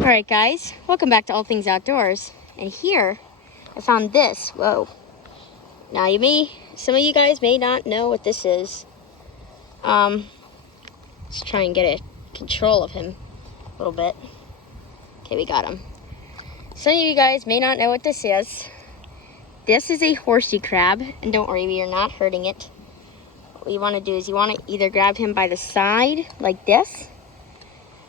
Alright guys, welcome back to All Things Outdoors. And here, I found this. Whoa. Now some of you guys may not know what this is. Let's try and get a control of him a little bit. Okay, we got him. Some of you guys may not know what this is. This is a horseshoe crab, and don't worry, we are not hurting it. What you want to do is you want to either grab him by the side, like this,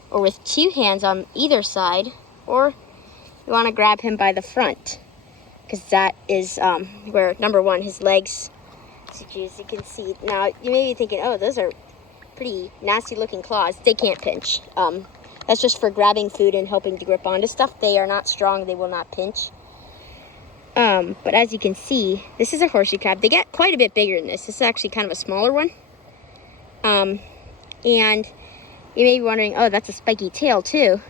or with two hands on either side, or you want to grab him by the front, because that is where, number one, his legs, as you can see. Now, you may be thinking, oh, those are pretty nasty looking claws. They can't pinch. That's just for grabbing food and helping to grip onto stuff. They are not strong. They will not pinch. But as you can see, this is a horseshoe crab. They get quite a bit bigger than this. This is actually kind of a smaller one. And you may be wondering, oh, that's a spiky tail too.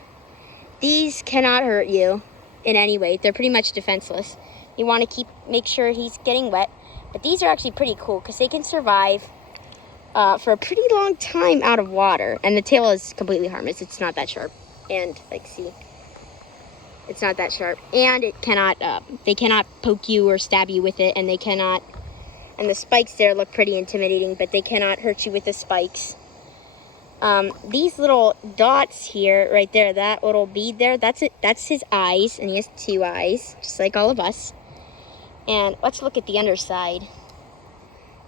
These cannot hurt you in any way. They're pretty much defenseless. You want to make sure he's getting wet. But these are actually pretty cool because they can survive for a pretty long time out of water. And the tail is completely harmless. It's not that sharp. And, see, it's not that sharp. And it cannot, they cannot poke you or stab you with it. And they cannot, and the spikes there look pretty intimidating, but they cannot hurt you with the spikes. These little dots here, right there, that little bead there, that's it. That's his eyes, and he has two eyes, just like all of us. And let's look at the underside.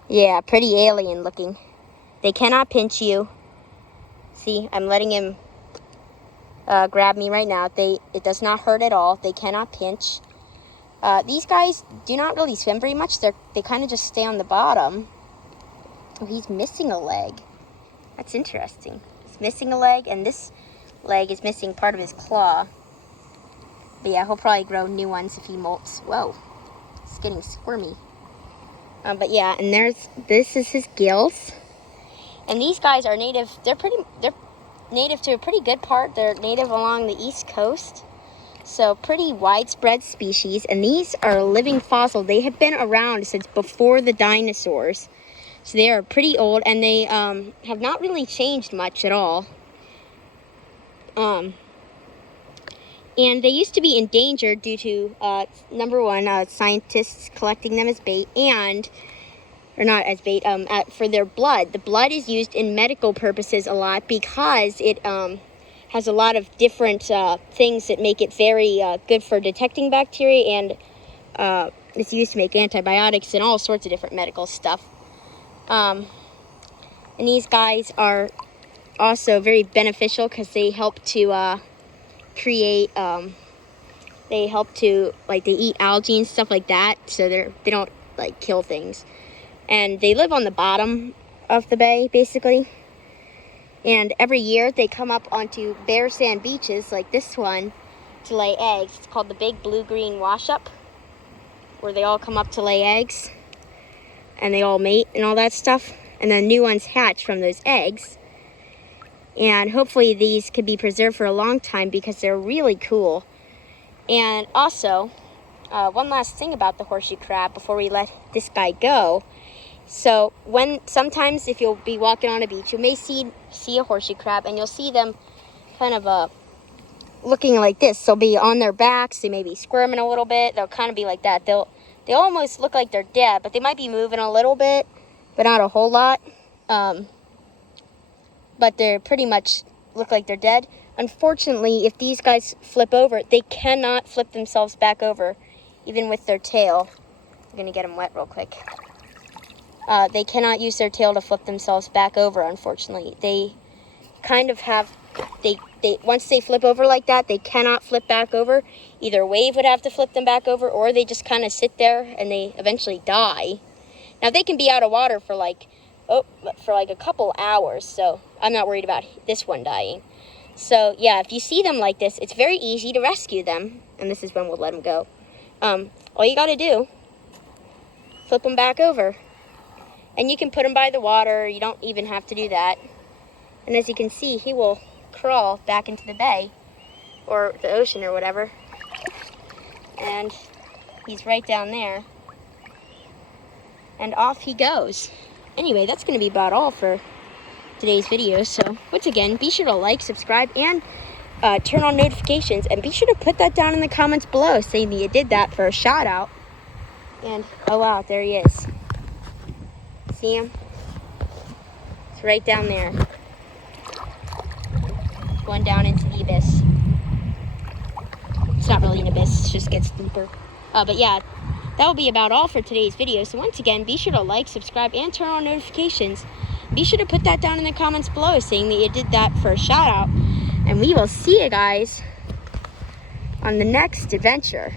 Yeah, pretty alien looking. They cannot pinch you. See, I'm letting him grab me right now. It does not hurt at all. They cannot pinch. These guys do not really swim very much. They kind of just stay on the bottom. Oh, he's missing a leg. That's interesting. He's missing a leg, and this leg is missing part of his claw. But yeah, he'll probably grow new ones if he molts. Whoa, it's getting squirmy. But yeah, and this is his gills. And these guys are native. They're native to a pretty good part. They're native along the East Coast. So pretty widespread species. And these are a living fossil. They have been around since before the dinosaurs. So they are pretty old, and they have not really changed much at all. And they used to be endangered due to, number one, scientists collecting them as bait, or not as bait, for their blood. The blood is used in medical purposes a lot because it has a lot of different things that make it very good for detecting bacteria, and it's used to make antibiotics and all sorts of different medical stuff. And these guys are also very beneficial because they help to create, they help to, they eat algae and stuff like that, so they don't, kill things. And they live on the bottom of the bay, basically. And every year they come up onto bare sand beaches, like this one, to lay eggs. It's called the Big Blue-Green Wash-Up, where they all come up to lay eggs. And they all mate and all that stuff. And then new ones hatch from those eggs. And hopefully these could be preserved for a long time because they're really cool. And also, one last thing about the horseshoe crab before we let this guy go. So sometimes if you'll be walking on a beach, you may see a horseshoe crab, and you'll see them kind of looking like this. They'll be on their backs. They may be squirming a little bit. They'll kind of be like that. They almost look like they're dead, but they might be moving a little bit, but not a whole lot. But they pretty much look like they're dead. Unfortunately, if these guys flip over, they cannot flip themselves back over, even with their tail. I'm going to get them wet real quick. They cannot use their tail to flip themselves back over, unfortunately. They kind of have, once they flip over like that, they cannot flip back over. Either a wave would have to flip them back over, or they just kind of sit there and they eventually die. Now, they can be out of water for a couple hours, so I'm not worried about this one dying. So yeah, if you see them like this, it's very easy to rescue them, and this is when we'll let them go. All you gotta do, flip them back over. And you can put him by the water. You don't even have to do that. And as you can see, he will crawl back into the bay or the ocean or whatever. And he's right down there. And off he goes. Anyway, that's going to be about all for today's video. So once again, be sure to like, subscribe, and turn on notifications, and be sure to put that down in the comments below saying that you did that for a shout out. And oh wow, there he is. See him? It's right down there. Going down into the abyss. It's not really an abyss, it just gets deeper. But yeah, that will be about all for today's video. So once again, be sure to like, subscribe, and turn on notifications. Be sure to put that down in the comments below saying that you did that for a shout out. And we will see you guys on the next adventure.